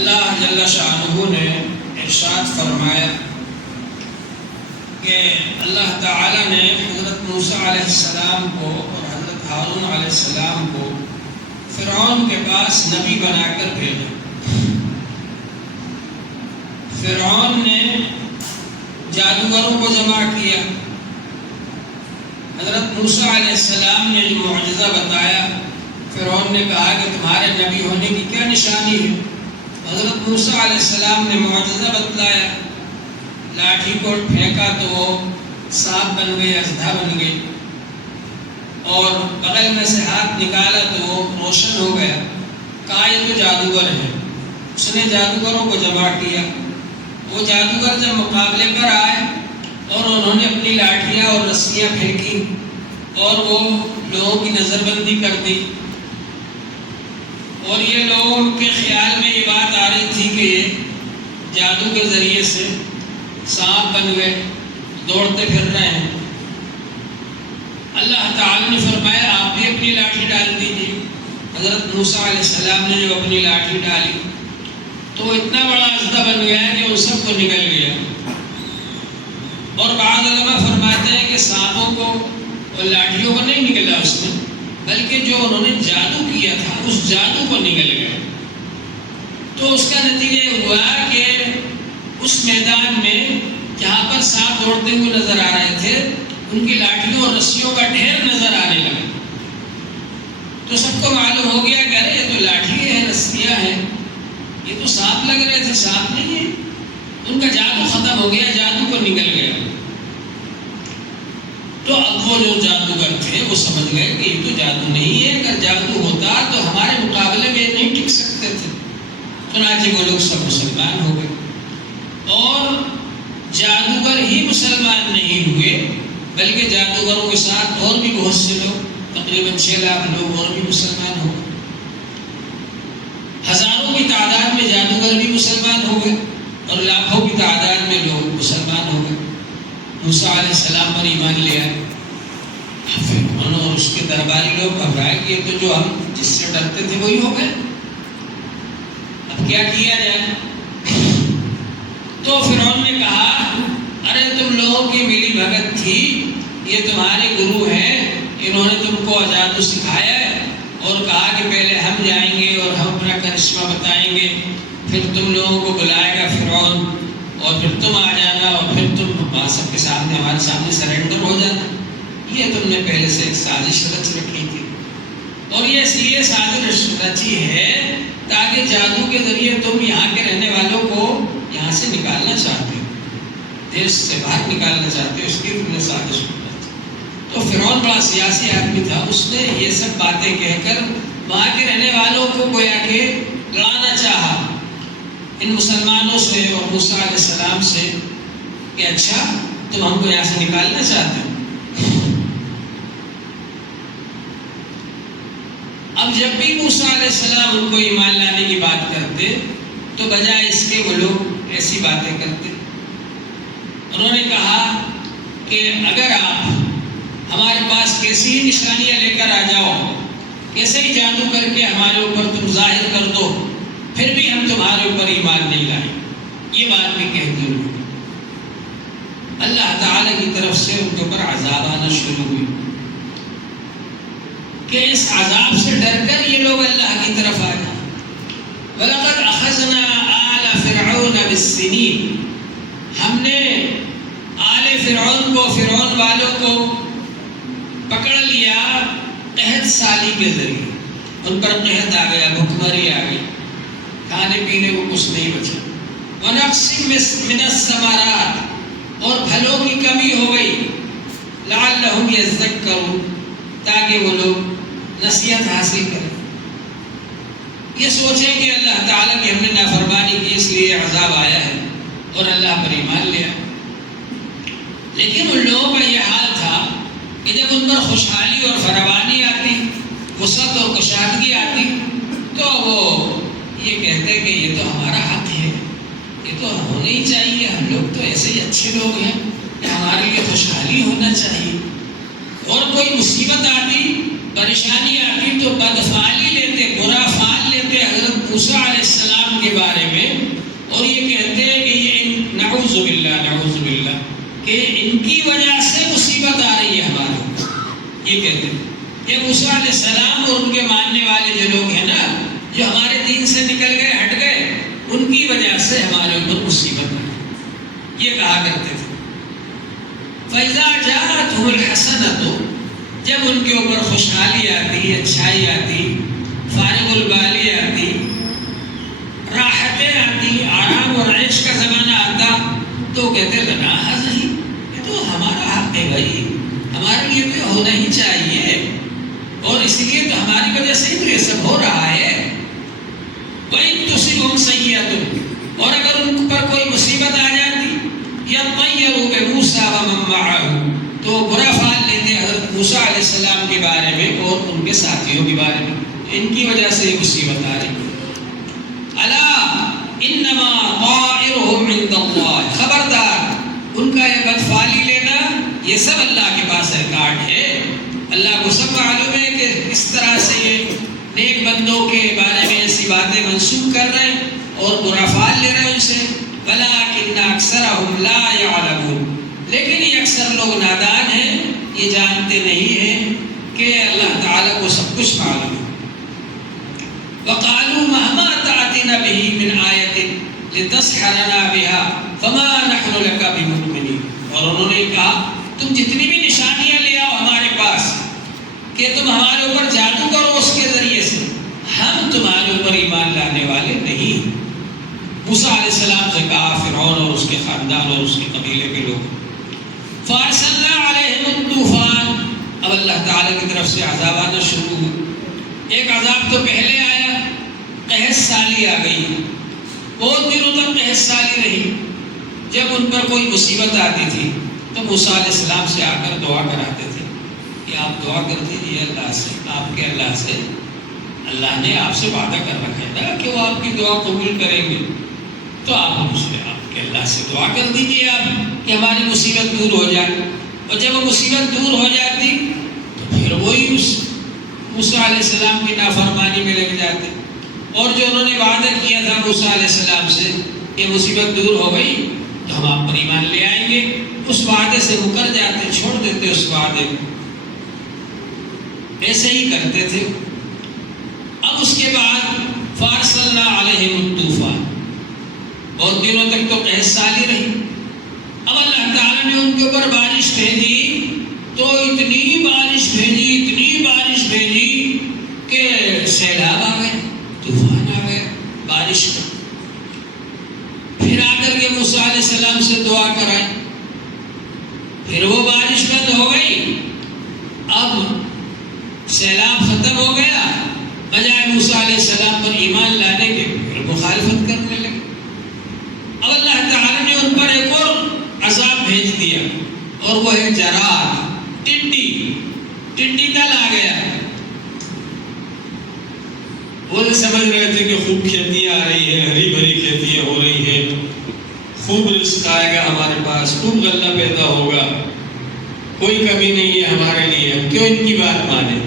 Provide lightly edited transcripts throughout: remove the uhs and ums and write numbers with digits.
اللہ جل شانہ نے ارشاد فرمایا کہ اللہ تعالیٰ نے حضرت موسیٰ علیہ السلام کو اور حضرت ہارون علیہ السلام کو فرعون کے پاس نبی بنا کر بھیجا۔ فرعون نے جادوگروں کو جمع کیا۔ حضرت موسیٰ علیہ السلام نے جو معجزہ بتایا، فرعون نے کہا کہ تمہارے نبی ہونے کی کیا نشانی ہے؟ حضرت موسیٰ علیہ السلام نے معجزہ بتلایا، لاٹھی کو پھینکا تو وہ سانپ بن گئی، اژدھا بن گئی، اور بغل میں سے ہاتھ نکالا تو وہ روشن ہو گیا۔ کہا یہ تو جادوگر ہے۔ اس نے جادوگروں کو جمع کیا۔ وہ جادوگر جب مقابلے پر آئے اور انہوں نے اپنی لاٹھیاں اور رسیاں پھینکی اور وہ لوگوں کی نظر بندی کر دی، اور یہ لوگوں کے خیال میں یہ بات آ رہی تھی کہ یہ جادو کے ذریعے سے سانپ بن گئے، دوڑتے پھر رہے ہیں۔ اللہ تعالیٰ نے فرمایا آپ بھی اپنی لاٹھی ڈال دیجیے۔ حضرت موسیٰ علیہ السلام نے جب اپنی لاٹھی ڈالی تو وہ اتنا بڑا اژدھا بن گیا کہ وہ سب کو نگل گیا۔ اور بعض علماء فرماتے ہیں کہ سانپوں کو اور لاٹھیوں کو نہیں نگلا اس میں، بلکہ جو انہوں نے جادو کیا تھا اس جادو کو نگل گیا۔ تو اس کا نتیجہ یہ ہوا کہ اس میدان میں جہاں پر سانپ دوڑتے ہوئے نظر آ رہے تھے، ان کی لاٹھیوں اور رسیوں کا ڈھیر نظر آنے لگا۔ تو سب کو معلوم ہو گیا کہ ارے یہ تو لاٹھی ہے، رسیاں ہیں، یہ تو سانپ لگ رہے تھے، سانپ نہیں ہے۔ ان کا جادو ختم ہو گیا، جادو کو نگل گیا۔ تو اب وہ جو جادوگر تھے وہ سمجھ گئے کہ یہ تو جادو نہیں ہے، اگر جادو ہوتا تو ہمارے مقابلے میں نہیں ٹک سکتے تھے۔ چنانچہ وہ لوگ سب مسلمان ہو گئے، اور جادوگر ہی مسلمان نہیں ہوئے بلکہ جادوگروں کے ساتھ اور بھی بہت سے لوگ، تقریباً 6 لاکھ لوگ اور بھی مسلمان ہو گئے۔ ہزاروں کی تعداد میں جادوگر بھی مسلمان ہو گئے اور لاکھوں کی تعداد میں لوگ مسلمان ہو گئے۔ موسیٰ علیہ السلام پر ایمان لے آئے۔ فرعون اور اس کے درباری لوگ گھبرائے کہ یہ تو جو ہم جس سے ڈرتے تھے وہی ہو گئے، اب کیا کیا جائے؟ تو فرعون نے کہا ارے تم لوگوں کی ملی بھگت تھی، یہ تمہارے گرو ہیں، انہوں نے تم کو جادو سکھایا ہے اور کہا کہ پہلے ہم جائیں گے اور ہم اپنا کرشمہ بتائیں گے، پھر تم لوگوں کو بلائے گا فرعون، اور پھر تم آ جانا اور پھر تم سب کے سامنے ہمارے سامنے سرنڈر ہو جانا۔ یہ تم نے پہلے سے ایک سازش رچ رکھی تھی، اور یہ سازش رچی ہے تاکہ جادو کے ذریعے تم یہاں کے رہنے والوں کو یہاں سے نکالنا چاہتے ہو، دیش سے باہر نکالنا چاہتے ہو، اس کی تم نے سازش کی۔ تو فرعون بڑا سیاسی آدمی تھا، اس نے یہ سب باتیں کہہ کر وہاں کے رہنے والوں کو گویا کہ لڑانا چاہا ان مسلمانوں سے اور موسیٰ علیہ السلام سے کہ اچھا تم ہم کو یہاں سے نکالنا چاہتے ہو۔ اب جب بھی موسیٰ علیہ السلام ان کو ایمان لانے کی بات کرتے تو بجائے اس کے وہ لوگ ایسی باتیں کرتے۔ انہوں نے کہا کہ اگر آپ ہمارے پاس کیسی ہی نشانیاں لے کر آ جاؤ، کیسے ہی جادو کر کے ہمارے اوپر تم ظاہر کر دو، پھر بھی ہم تمہارے اوپر ایمان نہیں لائیں۔ یہ بات بھی کہہ دی انہوں نے۔ اللہ تعالیٰ کی طرف سے ان کے اوپر عذاب آنا شروع ہوئی کہ اس عذاب سے ڈر کر یہ لوگ اللہ کی طرف آ جائیں۔ وَلَقَدْ أَخَذْنَا آلَ فِرْعَوْنَ بِالسِّنِينَ، ہم نے آل فرعون کو، فرعون والوں کو پکڑ لیا قحط سالی کے ذریعے۔ ان پر قحط آ گیا، بھوکمری آ گئی، کھانے پینے کو کچھ نہیں بچا۔ وَنَقْصٍ مِّنَ الثَّمَرَاتِ، اور پھلوں کی کمی ہو گئی، لَعَلَّهُمْ يَذَّكَّرُونَ، تاکہ وہ لوگ نصیحت حاصل کریں، یہ سوچیں کہ اللہ تعالیٰ کی ہم نے نافرمانی کی اس لیے عذاب آیا ہے، اور اللہ پر ایمان لیا۔ لیکن ان لوگوں کا یہ حال تھا کہ جب ان پر خوشحالی اور فراوانی آتی، وسعت اور کشادگی آتی، تو وہ یہ کہتے کہ یہ تو ہمارا حق ہے، یہ تو ہونا ہی چاہیے، ہم لوگ تو ایسے ہی اچھے لوگ ہیں کہ ہمارے لیے خوشحالی ہونا چاہیے۔ اور کوئی مصیبت آتی، پریشانی آتی تو بدفعلی لیتے، برا فعل لیتے حضرت موسیٰ علیہ السلام کے بارے میں اور یہ کہتے ہیں کہ یہ نعوذ باللہ کہ ان کی وجہ سے مصیبت آ رہی ہے ہمارے اوپر، یہ کہتے ہیں کہ موسیٰ علیہ السلام اور ان کے ماننے والے جو لوگ ہیں نا، جو ہمارے دین سے نکل گئے، ہٹ گئے، ان کی وجہ سے ہمارے اوپر مصیبت آئی، یہ کہا کرتے تھے۔ فَإِذَا جَاءَتْهُمُ الْحَسَنَةُ، جب ان کے اوپر خوشحالی آتی، اچھائی آتی، فارغ البالی آتی، راحتیں آتی، آرام اور عیش کا زمانہ آتا، تو کہتے لنا حَذِهِ، یہ تو ہمارا حق ہے بھائی، ہمارے لیے تو ہونا ہی چاہیے، اور اس لیے تو ہماری وجہ سے ہی تو یہ سب ہو رہا ہے۔ وَإِن تُصِبْهُمْ سَيِّئَةٌ، اور اگر ان پر کوئی مصیبت آ جاتی، يَطَّيَّرُوا بِمُوسَىٰ وَمَن مَّعَهُ، تو برا فال لیتے حضرت موسیٰ علیہ السلام کے بارے میں اور ان کے ساتھیوں کے بارے میں، ان کی وجہ سے یہ مصیبت آ رہی۔ الا انما طائرهم عند اللہ، خبردار ان کا یہ بدفالی لینا یہ سب اللہ کے پاس ریکارڈ ہے۔ اللہ کو سب معلوم ہے کہ اس طرح سے یہ نیک بندوں کے بارے میں ایسی باتیں منسوخ کر رہے ہیں اور برا فال لے رہے ہیں ان سے۔ ولکن اکثرهم لا يعلمون، لیکن یہ اکثر لوگ نادان ہیں، یہ جانتے نہیں ہیں کہ اللہ تعالیٰ کو سب کچھ معلوم ہے۔ وقالوا مهما تأتنا به من آیة لتسحرنا بها فما نحن لك بمؤمنین، اور انہوں نے کہا تم جتنی بھی نشانیاں لے آؤ ہمارے پاس کہ تم ہمارے اوپر جادو کرو اس کے ذریعے سے، ہم تمہارے اوپر ایمان لانے والے نہیں۔ موسیٰ علیہ السلام سے کہا فرعون اور اس کے خاندان اور اس کے قبیلے کے لوگ۔ فارسلنا علیہم الطوفان، اب اللہ تعالیٰ کی طرف سے عذاب آنا شروع ہوا۔ ایک عذاب تو پہلے آیا، قحط سالی آ گئی، بہت دنوں تک قحط سالی رہی۔ جب ان پر کوئی مصیبت آتی تھی تو موسیٰ علیہ السلام سے آ کر دعا کراتے تھے کہ آپ دعا کر دیجیے اللہ سے، آپ کے اللہ سے، اللہ نے آپ سے وعدہ کر رکھا ہے نا کہ وہ آپ کی دعا قبول کریں گے، تو آپ آپ کے اللہ سے دعا کر دیجیے آپ کہ ہماری مصیبت دور ہو جائے۔ اور جب وہ مصیبت دور ہو جاتی تو پھر وہی اس موسیٰ علیہ السلام کی نافرمانی میں لگ جاتے، اور جو انہوں نے وعدہ کیا تھا موسیٰ علیہ السلام سے کہ مصیبت دور ہو گئی تو ہم آپ پر ایمان لے آئیں گے، اس وعدے سے مکر جاتے، چھوڑ دیتے اس وعدے کو، ایسے ہی کرتے تھے۔ اب اس کے بعد فارسلنا علیہم الطوفان، بہت دنوں تک تو قحط سالی رہی۔ اب اللہ تعالیٰ نے ان کے اوپر بارش بھیجی، تو اتنی بارش بھیجی کہ سیلاب آ گئے، طوفان آ گئے بارش کا۔ پھر آ کر کے موسیٰ علیہ السلام سے دعا کرائی، پھر وہ بارش بند ہو گئی، اب سیلاب ختم ہو گیا، بجائے موسیٰ علیہ السلام پر ایمان لانے کے پھر مخالفت کرنے لگے۔ اب اللہ تعالیٰ نے ان پر ایک اور عذاب بھیج دیا، اور وہ ہے جراد، ٹڈی دل آ گیا۔ وہ سمجھ رہے تھے کہ خوب کھیتیاں آ رہی ہیں، ہری بھری کھیتیاں ہو رہی ہیں، خوب رزق آئے گا ہمارے پاس، خوب غلہ پیدا ہوگا، کوئی کمی نہیں ہے ہمارے لیے، ہم کیوں ان کی بات مانیں۔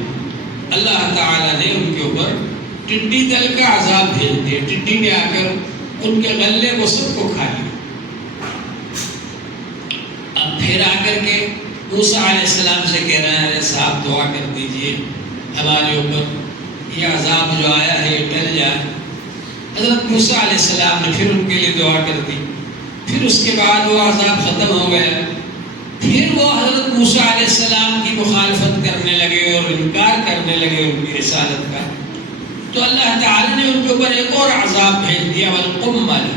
اللہ تعالیٰ نے ان کے اوپر ٹڈی دل کا عذاب بھیج دیا، ٹڈی نے آ کر ان کے غلے کو سب کو کھا لیا۔ اب پھر آ کر کے موسیٰ علیہ السلام سے کہہ رہے ہیں صاحب دعا کر دیجئے ہمارے اوپر یہ عذاب جو آیا ہے یہ ٹل جائے۔ حضرت موسیٰ علیہ السلام نے پھر ان کے لیے دعا کر دی، پھر اس کے بعد وہ عذاب ختم ہو گیا۔ پھر وہ حضرت موسیٰ علیہ السلام کی مخالفت کرنے لگے اور انکار کرنے لگے ان کی رسالت کا، تو اللہ تعالیٰ نے ان کے اوپر ایک اور عذاب بھیج دیا، والقمل۔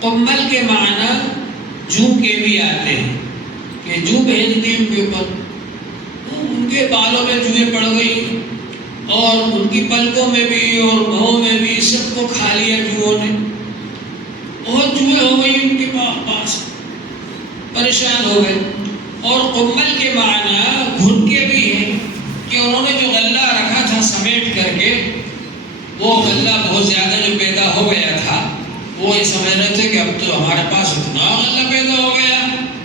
قمل کے معنی جو کے بھی آتے ہیں کہ جو بھیج دی ان کے اوپر، ان کے بالوں میں جوئیں پڑ گئی اور ان کی پلکوں میں بھی اور گھوں میں بھی، سب کو کھا لیا جوؤں نے، بہت جوئیں ہو گئی ان کے پاس، پریشان ہو گئے۔ اور قمل کے معنی گھن کے بھی ہیں کہ انہوں نے جو غلہ رکھا تھا سمیٹ کر کے، وہ غلہ بہت زیادہ جو پیدا ہو گیا تھا، وہ یہ سمجھ رہے تھے کہ اب تو ہمارے پاس اتنا غلہ پیدا ہو گیا،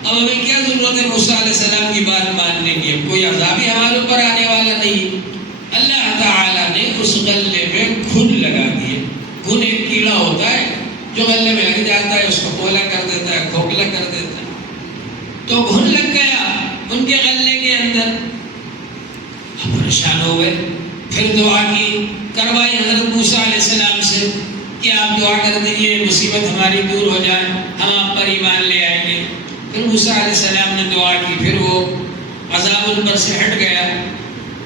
اب ہمیں کیا ضرورت ہے موسیٰ علیہ السلام کی بات ماننے کی، اب کوئی عذاب ہی ہمارے اوپر آنے والا نہیں۔ اللہ تعالیٰ نے اس غلے میں گھن لگا دیے۔ گھن ایک کیڑا ہوتا ہے جو غلے میں لگ جاتا ہے اس کو پولا کر دیتا ہے، کھوکھلا کر دیتا ہے۔ تو گھن لگ گیا ان کے غلے کے اندر، پریشان ہو گئے۔ پھر دعا کی کروائی حضرت موسیٰ علیہ السلام سے کہ آپ دعا کر دیجیے مصیبت ہماری دور ہو جائے، ہم آپ پر ایمان لے آئیں گے۔ پھر موسیٰ علیہ السلام نے دعا کی، پھر وہ عذاب ان پر سے ہٹ گیا۔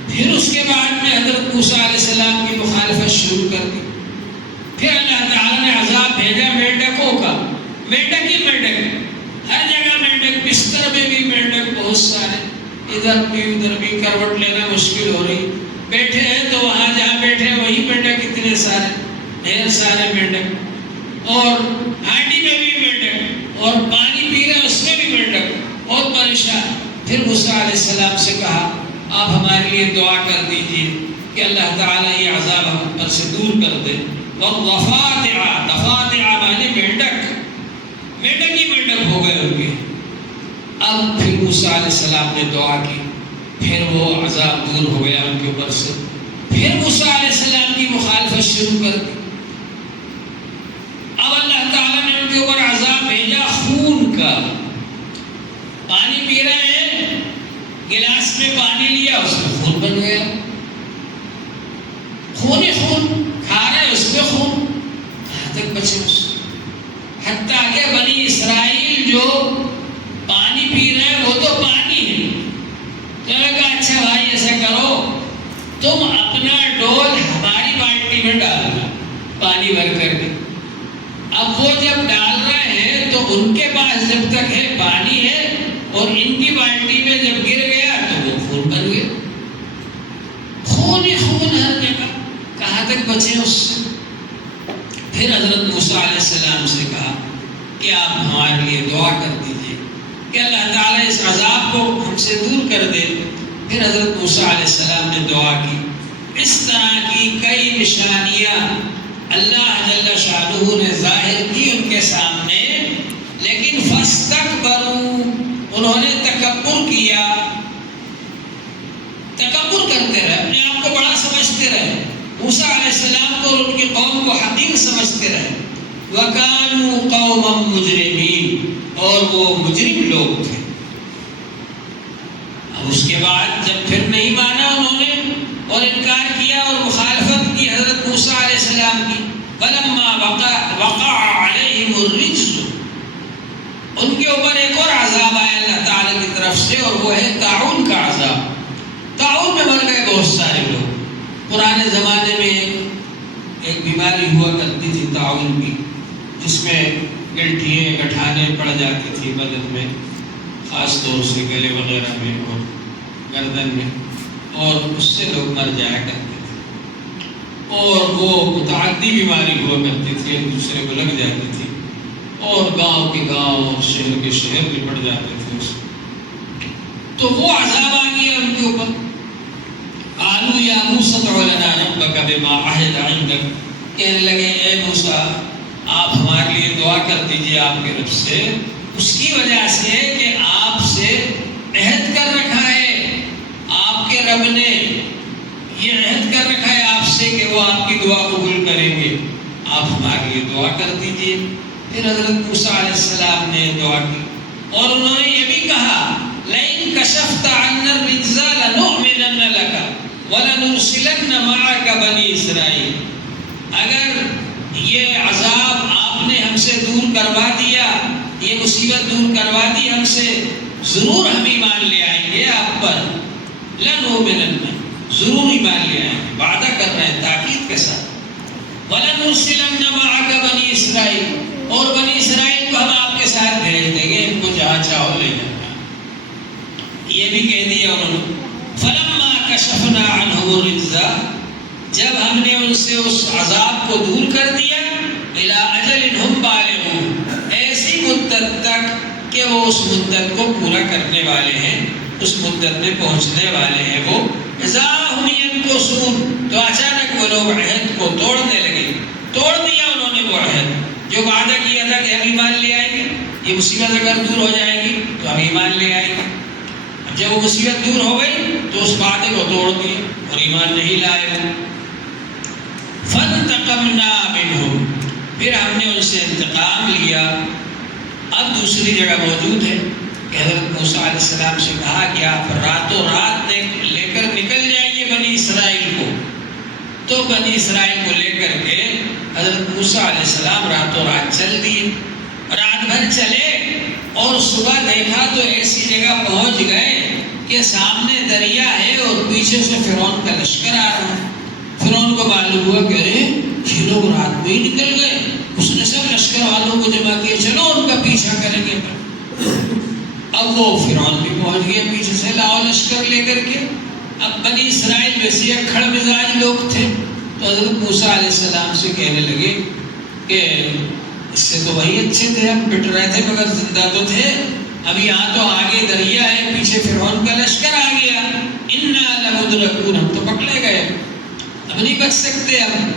پھر اس کے بعد میں حضرت موسیٰ علیہ السلام کی مخالفت شروع کر دی۔ پھر اللہ تعالیٰ نے عذاب بھیجا مینڈکوں کا، مینڈک ہی مینڈک، ہر جگہ مینڈک، بستر میں بھی مینڈک بہت سارے، ادھر بھی ادھر بھی، کروٹ لینا مشکل ہو رہی، بیٹھے ہیں تو وہاں جہاں بیٹھے وہی مینڈک، اتنے سارے، ڈھیر سارے مینڈک، اور ہانڈی میں بھی مینڈک، اور پانی پی رہے اس میں بھی مینڈک، بہت پریشان۔ پھر موسیٰ علیہ السلام سے کہا آپ ہمارے لیے دعا کر دیجئے کہ اللہ تعالیٰ یہ عذاب ہم پر سے دور کر دے۔ والضفادع، ضفادع مانے مینڈک، مینڈک ہی مینڈک ہو گئے ان کے۔ اب پھر موسیٰ علیہ السلام نے دعا کی، پھر وہ عذاب دور ہو گیا ان کے اوپر سے۔ پھر موسیٰ علیہ السلام کی مخالفت شروع کر دی۔ اب اللہ تعالیٰ نے ان کے اوپر عذاب بھیجا خون کا۔ پانی پی رہے ہیں، گلاس میں پانی لیا، اس میں خون بن گیا، خون ہی خون، کھا رہے اس میں خون، کہاں تک بچے اس سے؟ حتیٰ کہ بنی اسرائیل جو پانی پی رہے ہیں وہ تو پانی ہے، تو انہوں نے کہا اچھا بھائی ایسا کرو، تم اپنا ڈول ہماری بالٹی میں ڈالنا پانی بھر کر کے۔ اب وہ جب ڈال رہے ہیں تو ان کے پاس جب تک ہے پانی ہے، اور ان کی بالٹی میں جب گر گیا تو وہ خون بن گیا، خون ہی خون ہر جگہ، کہاں تک بچے اس سے؟ پھر حضرت موسیٰ علیہ السلام سے کہا کہ آپ ہمارے لیے دعا کر دیجئے کہ اللہ تعالیٰ اس عذاب کو ہم سے دور کر دے۔ پھر حضرت موسیٰ علیہ السلام نے دعا کی۔ اس طرح کی کئی نشانیاں اللہ جل شانہ نے ظاہر کی ان کے سامنے، لیکن فاستکبروا، انہوں نے تکبر کیا، تکبر کرتے رہے، اپنے آپ کو بڑا سمجھتے رہے، موسیٰ علیہ السلام کو اور ان کی قوم کو حقیر سمجھتے رہے۔ وَكَانُوا قَوْمًا مُجْرِمِينَ، اور وہ مجرم لوگ تھے۔ اب اس کے بعد جب پھر نہیں مانا انہوں نے اور انکار کیا اور مخالفت کی حضرت موسیٰ علیہ السلام کی، وَلَمَّا وَقَعَ عَلَيْهِمُ الرِّجْزُ، ان کے اوپر ایک اور عذاب آیا اللہ تعالیٰ کی طرف سے، اور وہ ہے طاعون کا عذاب۔ طاعون میں مر گئے بہت سارے لوگ۔ پرانے زمانے میں ایک بیماری ہوا کرتی تھی طاعون کی، جس میں گلٹیاں گٹھانے پڑ جاتی تھی بدن میں، خاص طور سے گلے وغیرہ میں اور گردن میں، اور اس سے لوگ مر جایا کرتے تھے، اور وہ متعدی بیماری ہوا کرتی تھی، ایک دوسرے کو لگ جاتی تھی، اور گاؤں کے گاؤں اور شہر کے شہر بھی پڑ جاتے تھے اس میں۔ تو وہ عذاب آ گیا ان کے اوپر۔ قالوا یا موسیٰ ادع لنا ربک بما عہد عندک، کہنے لگے اے موسیٰ آپ ہمارے لیے دعا کر دیجئے آپ کے رب سے، اس کی وجہ سے کہ آپ سے عہد کر رکھا ہے، آپ کے رب نے یہ عہد کر رکھا ہے آپ سے کہ وہ آپ کی دعا قبول کریں گے، آپ ہمارے لیے دعا کر دیجئے۔ پھر حضرت موسیٰ علیہ السلام نے دعا کی، اور انہوں نے یہ بھی کہا لئن کشفت عنا الرجز لنؤمنن لك وَلَنُرْسِلَنَّ مَعَكَ بَنِي اسرائیل، اگر یہ عذاب آپ نے ہم سے دور کروا دیا، یہ مصیبت دور کروا دی ہم سے، ضرور ہم ایمان لے آئیں گے آپ پر۔ لَنُؤْمِنَنَّ، ضرور ایمان لے آئیں گے، وعدہ کر رہے ہیں تاکید کے ساتھ۔ وَلَنُرْسِلَنَّ مَعَكَ بَنِي اسرائیل، اور بنی اسرائیل کو ہم آپ کے ساتھ بھیج دیں گے، ان کو جہاں چاہو لے جانا۔ یہ بھی کہہ دیا انہوں نے۔ فَلَمَّا كَشَفْنَا عَنْهُمُ الرِّجْزَ، جب ہم نے ان سے اس عذاب کو دور کر دیا، إِلَىٰ أَجَلٍ هُمْ بَالِغُوهُ، ایسی مدت تک کہ وہ اس مدت کو پورا کرنے والے ہیں، اس مدت میں پہنچنے والے ہیں، وہ إِذَا هُمْ يَنكُثُونَ، تو اچانک وہ لوگ عہد کو توڑنے لگے، توڑ دیا انہوں نے وہ عہد جو وعدہ کیا تھا کہ ہم ایمان لے آئیں گے، یہ مصیبت اگر دور ہو جائے گی تو ہم ایمان لے آئیں گے۔ جب وہ مصیبت دور ہو گئی تو اس وعدے کو توڑ دیے اور ایمان نہیں لائے۔ فَانْتَقَمْنَا مِنْهُمْ، پھر ہم نے ان سے انتقام لیا۔ اب دوسری جگہ موجود ہے کہ حضرت موسیٰ علیہ السلام سے کہا کہ آپ راتوں رات لے کر نکل جائیے بنی اسرائیل کو۔ تو بنی اسرائیل کو لے کر کے حضرت موسیٰ علیہ السلام راتوں رات چل دیے، رات بھر چلے اور صبح دیکھا تو ایسی جگہ پہنچ گئے کہ سامنے دریا ہے اور پیچھے سے فرعون کا لشکر آ رہا ہے۔ فرعون کو معلوم ہوا کہ ارے یہ لوگ رات میں ہی نکل گئے۔ اس نے سب لشکر والوں کو جمع کیے، چلو ان کا پیچھا کریں گے۔ اب وہ فرعون بھی پہنچ گیا پیچھے سے لاؤ لشکر لے کر کے۔ اب بنی اسرائیل ویسے کھڑ مزاج لوگ تھے، تو حضرت موسیٰ علیہ السلام سے کہنے لگے کہ اس سے تو وہی اچھے تھے، ہم پٹ رہے تھے مگر زندہ تو تھے۔ اب یہاں تو آگے دریا ہے، پیچھے فرعون کا لشکر آ گیا، انا لمدرکون، ہم تو پکڑے گئے، اب نہیں بچ سکتے ہم۔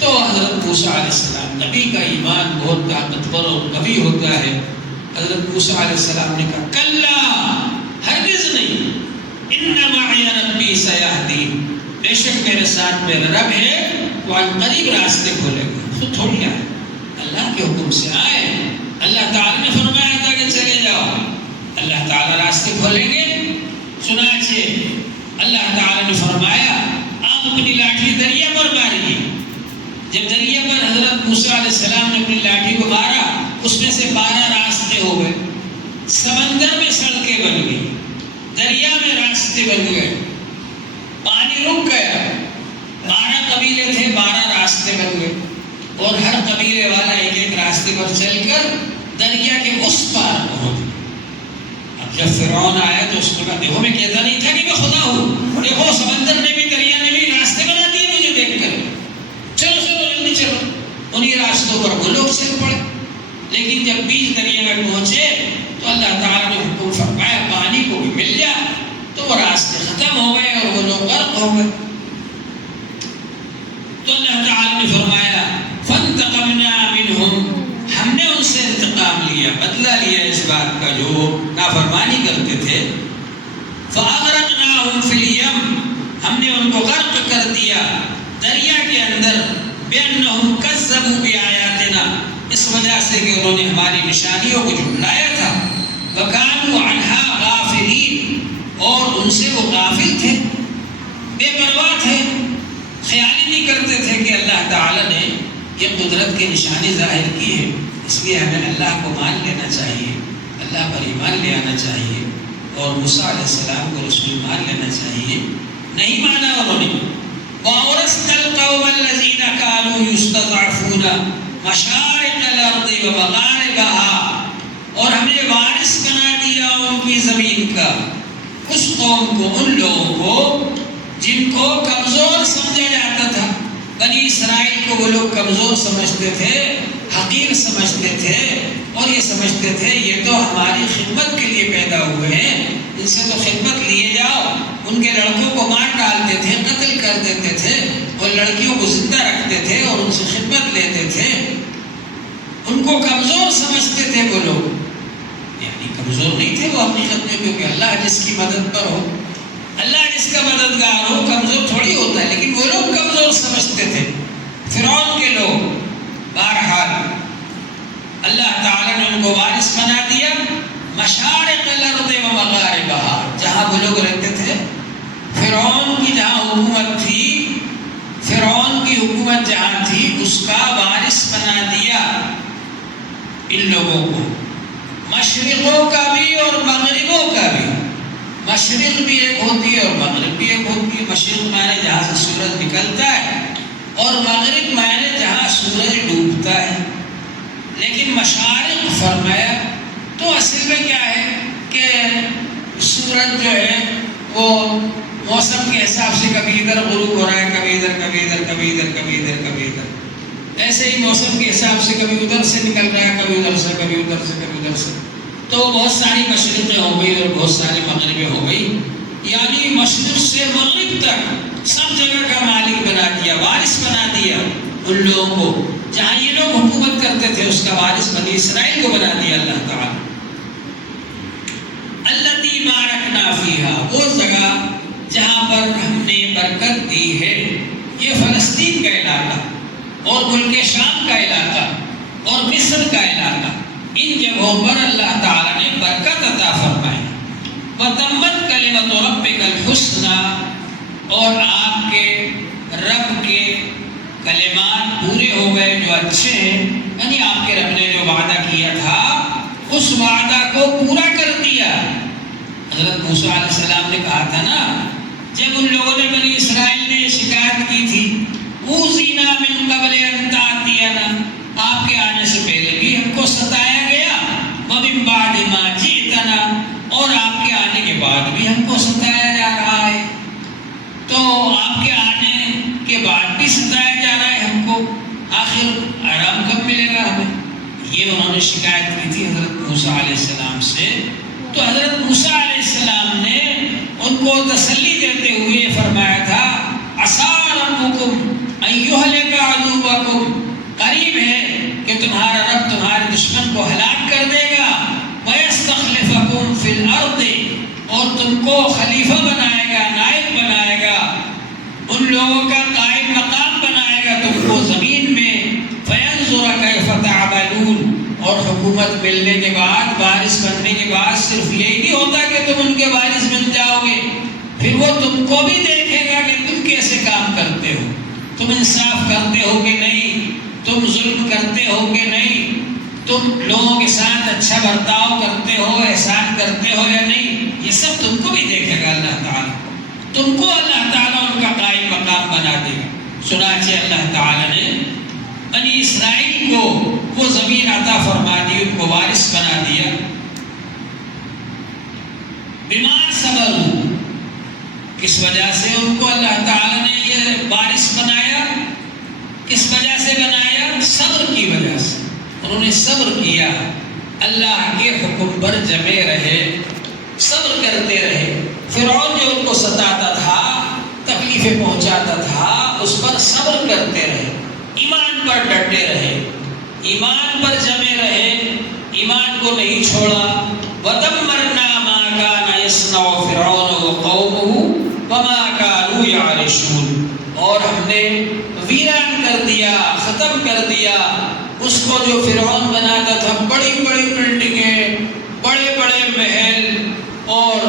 تو حضرت موسیٰ علیہ السلام، نبی کا ایمان بہت طاقتور اور قوی ہوتا ہے، حضرت موسیٰ علیہ السلام نے کہا کلا، ہرگز نہیں، ان معی ربی سیہدین، بے شک میرے ساتھ میرا رب ہے، وہ عن قریب راستے کھولے گا۔ خود تھوڑی آئے، اللہ کے حکم سے آئے، اللہ تعالیٰ نے فرمایا تھا کہ چلے جاؤ، اللہ تعالیٰ راستے کھولیں گے۔ چنانچہ اللہ تعالیٰ نے فرمایا آپ اپنی لاٹھی دریا پر ماریے۔ جب دریا پر حضرت موسیٰ علیہ السلام نے اپنی لاٹھی کو مارا، اس میں سے 12 راستے ہو گئے، سمندر میں سڑکیں بن گئی، دریا میں راستے بن گئے، پانی رک گیا، 12 قبیلے تھے، 12 راستے بن گئے، اور ہر قبیلے والا ایک ایک راستے پر چل کر دریا کے اس پار پہنچ گئے۔ اب جب فرعون آیا تو اس نے کہا دیکھو میں کہتا نہیں تھا کہ میں خدا ہوں، دیکھو سمندر نے بھی دریا نے بھی راستے بنا دیے مجھے دیکھ کر، چلو چلو جلدی چلو۔ انہی راستوں پر وہ لوگ چل پڑے، لیکن جب بیچ دریا میں پہنچے تو اللہ تعالیٰ نے حکم فرمایا پانی کو بھی مل جا، تو وہ راستے ختم ہو گئے اور وہ لوگ غرق ہو گئے۔ تو اللہ تعالیٰ نے فرمایا فانتقمنا منہم، ہم نے ان سے انتقام لیا، بدلہ لیا اس بات کا جو نافرمانی کرتے تھے۔ فاغرقناہم فی الیم، ہم نے ان کو غرق کر دیا دریا کے اندر، بأنہم کذبوا بآیاتنا، اس وجہ سے کہ انہوں نے ہماری نشانیوں کو جھٹلایا تھا، وکانوا عنہا غافلین، اور ان سے وہ غافل تھے، بے پرواہ تھے، خیال ہی نہیں کرتے تھے کہ اللہ تعالیٰ نے یہ قدرت کی نشانی ظاہر کی ہے۔ اس لیے ہمیں اللہ کو مان لینا چاہیے، اللہ پر ایمان لے آنا چاہیے، اور موسیٰ علیہ السلام کو رسول مان لینا چاہیے۔ نہیں مانا انہوں نے۔ وَأَوْرَثْنَا الْقَوْمَ الَّذِينَ كَانُوا يُسْتَضْعَفُونَ مَشَارِقَ الْأَرْضِ وَمَغَارِبَهَا، اور ہم نے وارث بنا دیا ان کی زمین کا اس قوم کو، ان لوگوں کو جن کو کمزور سمجھا جاتا تھا۔ بنی اسرائیل کو وہ لوگ کمزور سمجھتے تھے، حقیر سمجھتے تھے، اور یہ سمجھتے تھے یہ تو ہماری خدمت کے لیے پیدا ہوئے ہیں، ان سے تو خدمت لیے جاؤ۔ ان کے لڑکوں کو مار ڈالتے تھے، قتل کر دیتے تھے، اور لڑکیوں کو زندہ رکھتے تھے اور ان سے خدمت لیتے تھے۔ ان کو کمزور سمجھتے تھے وہ لوگ، یعنی کمزور نہیں تھے وہ اپنی خدمت میں، کہ اللہ جس کی مدد پر ہو، اللہ جس کا مددگار ہو، کمزور تھوڑی ہوتا ہے، لیکن وہ لوگ کمزور سمجھتے تھے فرعون کے لوگ۔ بہرحال اللہ تعالیٰ نے ان کو وارث بنا دیا مشارق الارض و مغاربہا، جہاں وہ لوگ رہتے تھے، فرعون کی جہاں حکومت تھی، فرعون کی حکومت جہاں تھی اس کا وارث بنا دیا ان لوگوں کو، مشرقوں کا بھی اور مغربوں کا بھی۔ مشرق بھی ایک ہوتی ہے اور مغرب بھی ایک ہوتی ہے۔ مشرق معنی جہاں سے سورج نکلتا ہے، اور مغرب معنی جہاں سورج ڈوبتا ہے۔ لیکن مشارق فرمایا تو اصل میں کیا ہے کہ سورج جو ہے وہ موسم کے حساب سے کبھی ادھر غروب ہو رہا ہے، کبھی ادھر، کبھی ادھر، کبھی ادھر، کبھی ادھر، کبھی ادھر، ایسے ہی موسم کے حساب سے کبھی ادھر سے نکل رہا ہے، کبھی ادھر سے، کبھی ادھر سے، کبھی ادھر سے۔ تو بہت ساری مشرقیں ہو گئی اور بہت ساری مغربیں ہو گئی، یعنی مشرق سے مغرب تک سب جگہ کا مالک بنا دیا، وارث بنا دیا ان لوگوں کو۔ جہاں یہ لوگ حکومت کرتے تھے اس کا وارث بنی اسرائیل کو بنا دیا اللہ تعالیٰ۔ التی بارکنا فیہا، وہ جگہ جہاں پر ہم نے برکت دی ہے، یہ فلسطین کا علاقہ، اور ملک شام کا علاقہ اور مصر کا علاقہ، ان جگہوں پر اللہ تعالیٰ نے برکت عطا فرمائی۔ وَتَمَّتْ كَلِمَةُ رَبِّكَ الْحُسْنَى، اور آپ کے رب کے کلمات پورے ہو گئے جو اچھے ہیں، یعنی آپ کے رب نے جو وعدہ کیا تھا اس وعدہ کو پورا کر دیا۔ حضرت موسیٰ علیہ السلام نے کہا تھا نا، جب ان لوگوں نے بنی اسرائیل نے شکایت کی تھی، اوذینا من قبل ان تأتینا، آپ کے آنے سے پہلے بھی ہم کو ستایا گیا، ومن بعد ما جئتنا، اور آپ کے آنے کے بعد بھی ہم کو ستایا جا رہا ہے، تو آپ کے آنے کے بعد بھی ستایا جا رہا ہے ہم کو، آخر آرام کب ملے گا ہمیں؟ یہ انہوں نے شکایت کی تھی حضرت موسیٰ علیہ السلام سے۔ تو حضرت موسیٰ علیہ السلام نے ان کو تسلی دیتے ہوئے فرمایا تھا، عَسَىٰ رَبُّكُمْ أَن يُهْلِكَ عَدُوَّكُمْ، قریب ہے کہ تمہارا رب تمہارے دشمن کو ہلاک کر دے گا، وَيَسْتَخْلِفَكُمْ فِي الْأَرْضِ، اور تم کو خلیفہ بنائے گا، نائب بنائے گا، ان لوگوں کا قائم مقام بنائے گا تم کو زمین میں، فَيَنْظُرَ كَيْفَ تَعْمَلُونَ، اور حکومت ملنے کے بعد، وارث بننے کے بعد صرف یہی نہیں ہوتا کہ تم ان کے وارث بن جاؤ گے، پھر وہ تم کو بھی دیکھے گا کہ تم کیسے کام کرتے ہو، تم انصاف کرتے ہو کہ نہیں، تم ظلم کرتے ہو کہ نہیں، تم لوگوں کے ساتھ اچھا برتاؤ کرتے ہو، احسان کرتے ہو یا نہیں، یہ سب تم کو بھی دیکھے گا اللہ تعالیٰ، تم کو اللہ تعالیٰ ان کا قائم مقام بنا دے گا۔ چنانچہ اللہ تعالیٰ نے بنی اسرائیل کو وہ زمین عطا فرما دی، ان کو وارث بنا دیا۔ بما صبروا، کس وجہ سے ان کو اللہ تعالیٰ نے یہ وارث بنایا؟ کس وجہ سے بنایا؟ صبر کی وجہ سے، انہوں نے صبر کیا، اللہ کے حکم پر جمے رہے، صبر کرتے رہے۔ فرعون جو ان کو ستاتا تھا، تکلیفیں پہنچاتا تھا، اس پر صبر کرتے رہے، ایمان پر ڈٹے رہے، ایمان پر جمے رہے، ایمان کو نہیں چھوڑا۔ وَدَمَّرْنَا مَا كَانَ يَصْنَعُ فِرْعَوْنُ وَقَوْمُهُ وَمَا كَانُوا يَعْرِشُونَ، اور ہم نے ویران کر دیا، ختم کر دیا اس کو جو فرعون بناتا تھا، بڑی بڑی بلڈنگیں، بڑے بڑے محل، اور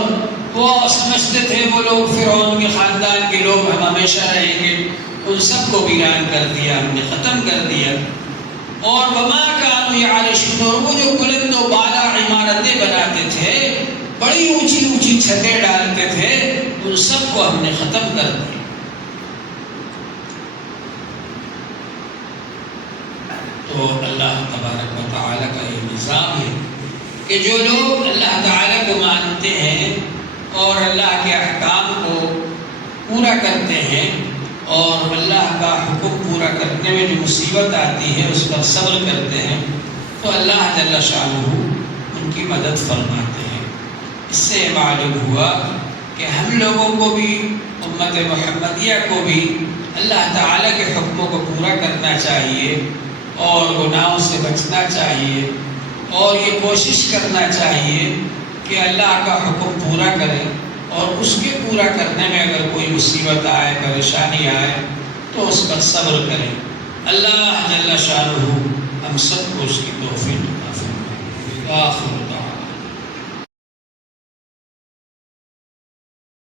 وہ سمجھتے تھے وہ لوگ فرعون کے خاندان کے لوگ ہم ہمیشہ رہیں گے، ان سب کو ویران کر دیا، ہم نے ختم کر دیا۔ اور وما كانوا يعرشون، اور وہ جو بلند و بالا عمارتیں بناتے تھے، بڑی اونچی اونچی چھتیں ڈالتے تھے، ان سب کو ہم نے ختم کر دیا۔ تو اللہ تبارک و تعالیٰ کا یہ نظام ہے کہ جو لوگ اللہ تعالیٰ کو مانتے ہیں اور اللہ کے احکام کو پورا کرتے ہیں، اور اللہ کا حکم پورا کرنے میں جو مصیبت آتی ہے اس پر صبر کرتے ہیں، تو اللہ جل شانہ ان کی مدد فرماتے ہیں۔ اس سے معلوم ہوا کہ ہم لوگوں کو بھی، امت محمدیہ کو بھی اللہ تعالیٰ کے حکموں کو پورا کرنا چاہیے، اور گناہوں سے بچنا چاہیے، اور یہ کوشش کرنا چاہیے کہ اللہ کا حکم پورا کریں، اور اس کے پورا کرنے میں اگر کوئی مصیبت آئے، پریشانی آئے، تو اس پر صبر کریں۔ اللہ جل شانہ ہم سب کو اس کی توفیق عطا فرمائے۔ آخر